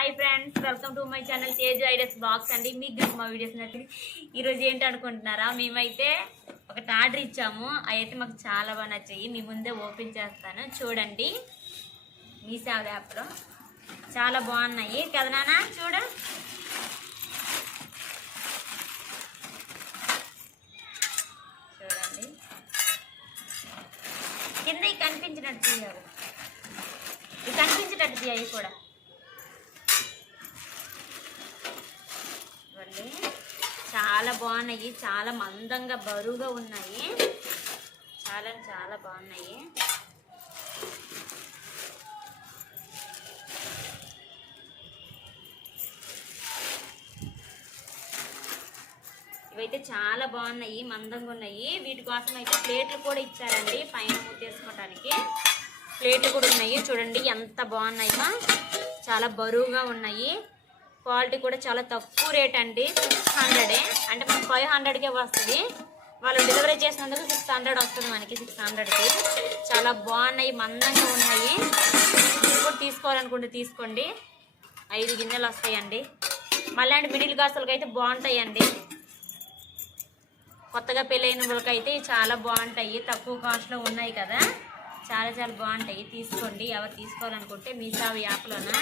Hi friends welcome to my channel Tej ideas box అండి. మీకు కనుక మా వీడియోస్ నచ్చింది ఈరోజు ఏంటి అనుకుంటున్నారా? మేమైతే ఒకటి ఆర్డర్ ఇచ్చాము. అవి అయితే మాకు చాలా బాగా నచ్చాయి. మీ ముందే ఓపెన్ చేస్తాను. చూడండి. మీ సేవ యాప్లో చాలా బాగున్నాయి. కదా నాన్న? చూడు. చూడండి. కింద కనిపించినట్టు తీయాలి. కనిపించినట్టు తీయాలి కూడా చూడండి చాలా బాగున్నాయి. చాలా మందంగా బరువుగా ఉన్నాయి. చాలా చాలా బాగున్నాయి. ఇవైతే చాలా బాగున్నాయి మందంగా ఉన్నాయి. వీటి కోసం అయితే ప్లేట్లు కూడా ఇచ్చారండి పైన ముద్దేసుకోవటానికి ప్లేట్లు కూడా ఉన్నాయి. చూడండి ఎంత బాగున్నాయో. చాలా బరువుగా ఉన్నాయి. క్వాలిటీ కూడా చాలా తక్కువ రేట్ అండి సిక్స్ హండ్రెడే అంటే మనకి ఫైవ్ హండ్రెడ్కే వస్తుంది. వాళ్ళు డెలివరీ చేసినందుకు సిక్స్ హండ్రెడ్ వస్తుంది మనకి సిక్స్ హండ్రెడ్కి చాలా బాగున్నాయి మందంగా ఉన్నాయి. మీరు కూడా తీసుకోవాలనుకుంటే తీసుకోండి. ఐదు గిన్నెలు వస్తాయండి. మళ్ళీ అంటే మిడిల్ క్లాసులకి అయితే బాగుంటాయండి. కొత్తగా పెళ్ళైన వాళ్ళకైతే చాలా బాగుంటాయి. తక్కువ కాస్ట్లో ఉన్నాయి కదా. చాలా చాలా బాగుంటాయి. తీసుకోండి. ఎవరు తీసుకోవాలనుకుంటే మీ సాగు యాప్లోనా?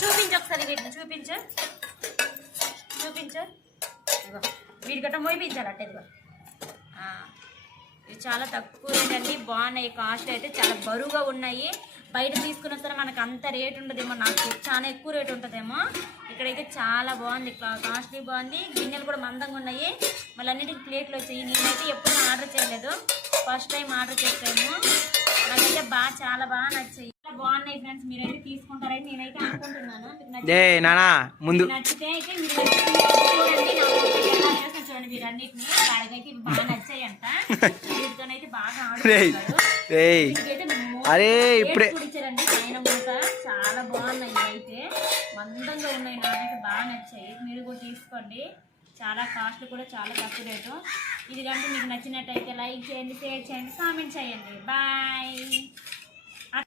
చూపించు ఒకసారి వీటిని చూపించు. చూపించు. ఇగో వీటికట్ట మోయిపించాలి అట్ట ఇదిగో. ఇవి చాలా తక్కువ రేట్ అండి బాగున్నాయి. కాస్ట్ అయితే చాలా బరువుగా ఉన్నాయి. బయట తీసుకున్న సరే మనకు అంత రేట్ ఉండదేమో నాకు చాలా ఎక్కువ రేట్ ఉంటుందేమో. ఇక్కడైతే చాలా బాగుంది. కాస్ట్లీ బాగుంది. గిన్నెలు కూడా మందంగా ఉన్నాయి. మళ్ళీ అన్నిటికి ప్లేట్లు వచ్చాయి. నేనైతే ఎప్పుడు ఆర్డర్ చేయలేదు. ఫస్ట్ టైం ఆర్డర్ చేసాము నాకైతే బాగా చాలా బాగా నచ్చాయి. బాగున్నాయి ఫ్రెండ్స్. మీరైతే తీసుకుంటారని నేనైతే అనుకుంటున్నాను. నానా ముందు. నచ్చితే అయితే మీరు చూడండి నా ఓపిక ఎలా చేస్తాను చూడండి మీరు అన్నిటిని వాడికైతే బాగా నచ్చాయంట. వీటితోనైతే బాగా మూడు అరే ఇప్పుడే. ఇచ్చారండి పైన మూత. చాలా బాగున్నాయి అయితే. మందంగా ఉన్నాయి. నాకైతే బాగా నచ్చాయి. మీరు కూడా తీసుకోండి. చాలా కాస్ట్ కూడా చాలా తక్కువ రేటు. ఇది కంటే మీకు నచ్చినట్టయితే లైక్ చేయండి షేర్ చేయండి కామెంట్ చేయండి. బాయ్.